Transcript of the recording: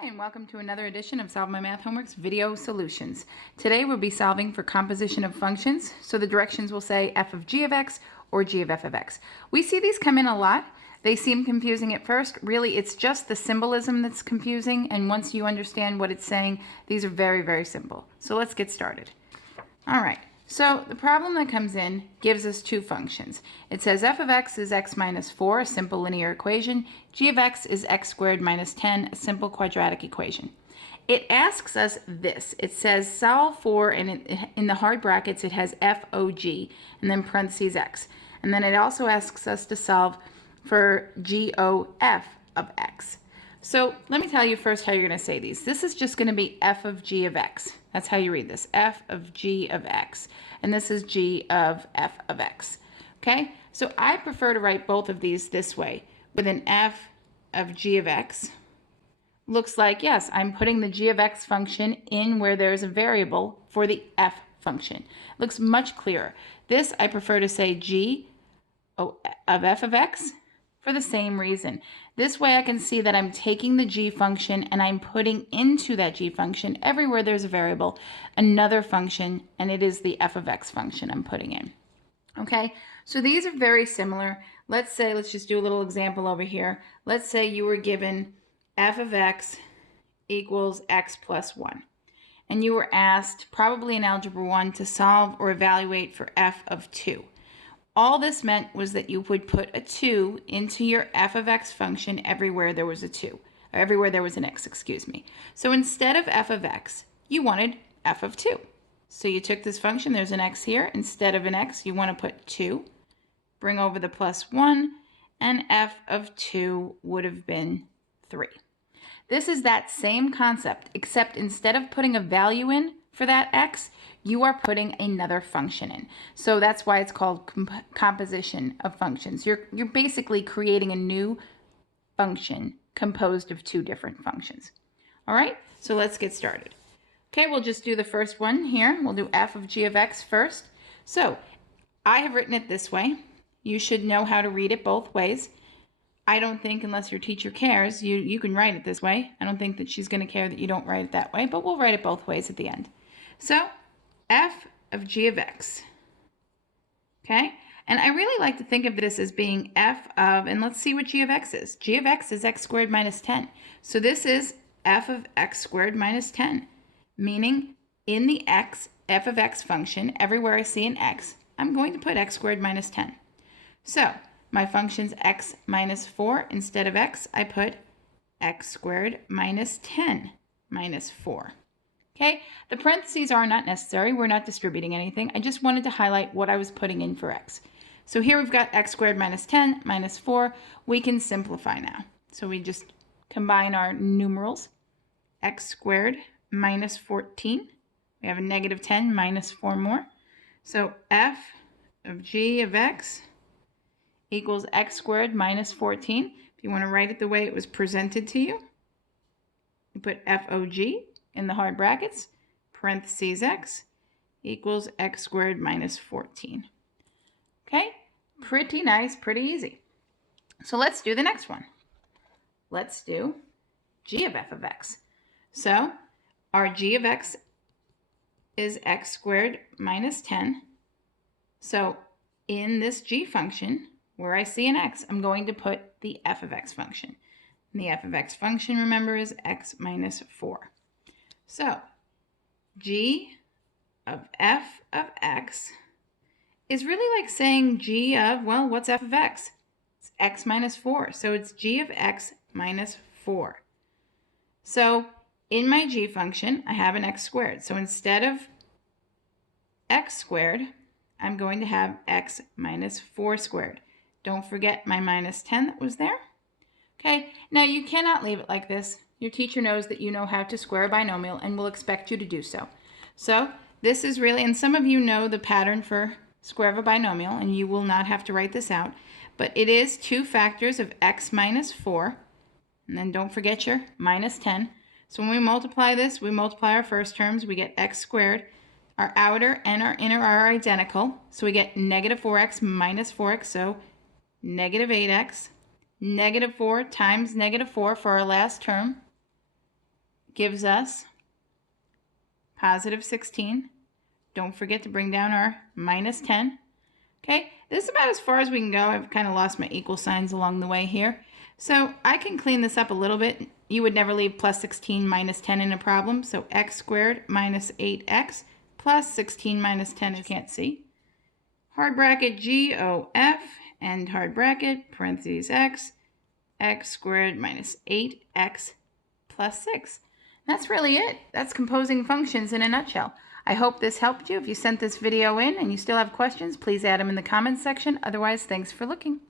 Hi, and welcome to another edition of Solve My Math Homework's Video Solutions. Today we'll be solving for composition of functions, so the directions will say f of g of x or g of f of x. We see these come in a lot. They seem confusing at first. Really, it's just the symbolism that's confusing, and once you understand what it's saying, these are very, very simple. So let's get started. All right. So the problem that comes in gives us two functions. It says f of x is x minus 4, a simple linear equation. G of x is x squared minus 10, a simple quadratic equation. It asks us this. It says solve for, and in the hard brackets it has f o g, and then parentheses x. And then it also asks us to solve for g o f of x. So let me tell you first how you're going to say these. This is just going to be f of g of x. That's how you read this, f of g of x. And this is g of f of x. Okay, so I prefer to write both of these this way, with an f of g of x. Looks like, yes, I'm putting the g of x function in where there's a variable for the f function. Looks much clearer. This, I prefer to say g of f of x for the same reason. This way I can see that I'm taking the g function and I'm putting into that g function everywhere there's a variable another function, and it is the f of x function I'm putting in. Okay, so these are very similar. Let's just do a little example over here. Let's say you were given f of x equals x plus 1. And you were asked, probably in Algebra 1, to solve or evaluate for f of 2. All this meant was that you would put a 2 into your f of x function everywhere there was a 2, or everywhere there was an x, excuse me. So instead of f of x, you wanted f of 2. So you took this function, there's an x here. Instead of an x, you want to put 2, bring over the plus 1, and f of 2 would have been 3. This is that same concept, except instead of putting a value in for that x, you are putting another function in. So that's why it's called composition of functions. You're basically creating a new function composed of two different functions. All right, so let's get started. Okay, we'll just do the first one here. We'll do f of g of x first. So I have written it this way. You should know how to read it both ways. I don't think, unless your teacher cares, you can write it this way. I don't think that she's going to care that you don't write it that way, but we'll write it both ways at the end. So f of g of x, okay? And I really like to think of this as being f of, and let's see what g of x is. G of x is x squared minus 10. So this is f of x squared minus 10, meaning in the f of x function, everywhere I see an x, I'm going to put x squared minus 10. So my function's x minus 4. Instead of x, I put x squared minus 10 minus 4. Okay, the parentheses are not necessary. We're not distributing anything. I just wanted to highlight what I was putting in for x. So here we've got x squared minus 10 minus 4. We can simplify now. So we just combine our numerals. X squared minus 14. We have a negative 10 minus 4 more. So f of g of x equals x squared minus 14. If you want to write it the way it was presented to you, you put f o g in the hard brackets, parentheses x equals x squared minus 14. Okay, pretty nice, pretty easy. So let's do the next one. Let's do g of f of x. So our g of x is x squared minus 10. So in this g function, where I see an x, I'm going to put the f of x function. And the f of x function, remember, is x minus 4. So g of f of x is really like saying g of, well, what's f of x? It's x minus 4. So it's g of x minus 4. So in my g function, I have an x squared. So instead of x squared, I'm going to have x minus 4 squared. Don't forget my minus 10 that was there. Okay, now you cannot leave it like this. Your teacher knows that you know how to square a binomial and will expect you to do so. So this is really, and some of you know the pattern for square of a binomial, and you will not have to write this out, but it is 2 factors of x minus 4, and then don't forget your minus 10. So when we multiply this, we multiply our first terms, we get x squared. Our outer and our inner are identical, so we get negative 4x minus 4x, so negative 8x. Negative 4 times negative 4 for our last term. gives us positive 16. Don't forget to bring down our minus 10. Okay, this is about as far as we can go. I've kind of lost my equal signs along the way here. So I can clean this up a little bit. You would never leave plus 16 minus 10 in a problem. So x squared minus 8x plus 16 minus 10, you can't see. Hard bracket GOF, end hard bracket, parentheses x squared minus 8x plus 6. That's really it. That's composing functions in a nutshell. I hope this helped you. If you sent this video in and you still have questions, please add them in the comments section. Otherwise, thanks for looking.